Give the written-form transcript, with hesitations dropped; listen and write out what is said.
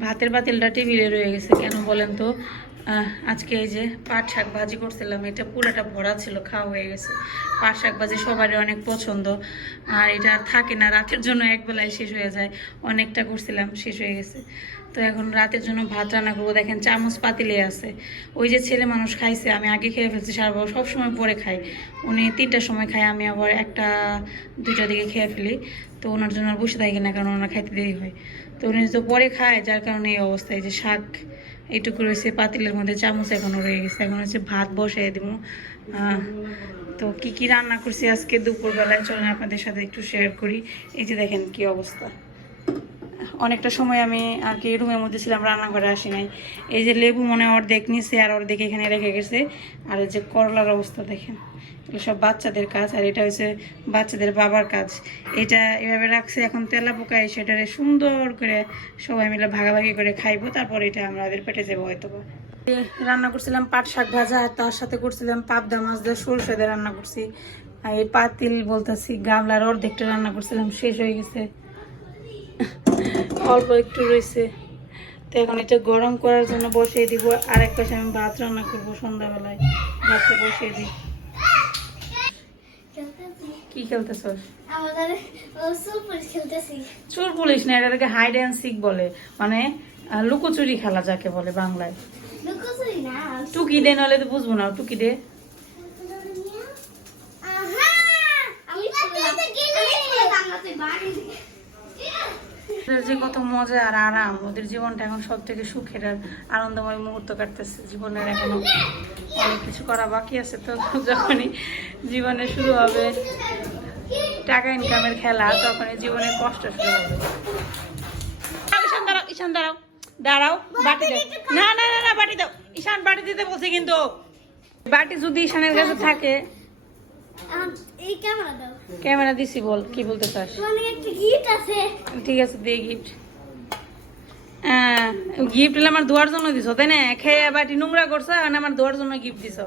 ভাতের পাতিলটা টেবিলে রয়ে গেছে কেন বলেন তো? আজকে এই যে পাট শাক ভাজি করছিলাম, এটা পুরাটা ভরা ছিল, খাওয়া হয়ে গেছে। পাট শাক ভাজি সবারই অনেক পছন্দ, আর এটা আর থাকে না, রাতের জন্য একবেলায় শেষ হয়ে যায়। অনেকটা করছিলাম, শেষ হয়ে গেছে। তো এখন রাতের জন্য ভাত রান্না করবো। দেখেন চামচ পাতিলে আছে। ওই যে ছেলে মানুষ খাইছে, আমি আগে খেয়ে ফেলছি, সারবাবু সবসময় পরে খাই। উনি 3টার সময় খায়, আমি আবার 1টা 2টার দিকে খেয়ে ফেলি। তো ওনার জন্য আর বসে থাকি না, কারণ ওনার খাইতে দেরি হয়। তো উনি তো পরে খায়, যার কারণে এই অবস্থায় যে শাক এইটুকু রয়েছে পাতিলের মধ্যে, চামচ এখনও রয়ে গেছে। এখন হচ্ছে ভাত বসাই দিব। তো কি কি রান্না করছি আজকে দুপুরবেলায় চলেন আপনাদের সাথে একটু শেয়ার করি। এই যে দেখেন কি অবস্থা। অনেকটা সময় আমি আর কি রুমের মধ্যে ছিলাম, রান্নাঘরে আসি নাই। এই যে লেবু মনে হয় অর্ধেক নিচে আর অর্ধেক এখানে রেখে গেছে। আর এই যে করলার অবস্থা দেখেন, এগুলো সব বাচ্চাদের কাজ, আর এটা হচ্ছে বাচ্চাদের বাবার কাজ। এটা এভাবে রাখছে, এখন তেলা পোকায় সেটারে সুন্দর করে সবাই মিলে ভাগাভাগি করে খাইবো, তারপর এটা আমাদের পেটে যাবো হয়তো। রান্না করছিলাম পাট শাক ভাজা, আর তার সাথে করছিলাম পাবদা মাছ দিয়ে সরষে দিয়ে রান্না করছি। আর এই পাতিল বলতেছি গামলার অর্ধেকটা রান্না করছিলাম, শেষ হয়ে গেছে, অল্প একটু রয়েছে। তো এখন এটা গরম করার জন্য বসিয়ে দিব। আর এক পাশে আমি ভাত রান্না করবো সন্ধ্যাবেলায়, ভাতটা বসিয়ে দিই। কি খেলতেছ? চোর পুলিশ না, এটাকে হাইড অ্যান্ড সিক বলে, মানে লুকোচুরি খেলা যাকে বলে বাংলায়। টুকি দে, নাহলে তো বুঝবো না। টুকি দে। যে কত মজা আর আরাম, ওদের জীবনটা এখন সব থেকে সুখের আর আনন্দময় মুহূর্ত কাটতেছে। জীবনের এখনো অনেক কিছু করা বাকি আছে। তো যখনই জীবনে শুরু হবে টাকা ইনকামের খেলা, তখনই জীবনের কষ্ট শুরু হবে। ঈশান দাঁড়াও, ঈশান দাঁড়াও, দাঁড়াও, বাটি দাও। না না না না, বাটি দাও। ঈশান বাটি দিতে বলছে, কিন্তু বাটি যদি ঈশানের কাছে থাকে। ক্যামেরা দিছি, বল কি বলতে চাস? ঠিক আছে, দে গিফট। গিফট হলে আমার দোয়ার জন্য দিছো, তাই না? খেয়ে বাটি নোংরা করছো, আর আমার দোয়ার জন্য গিফট দিছো।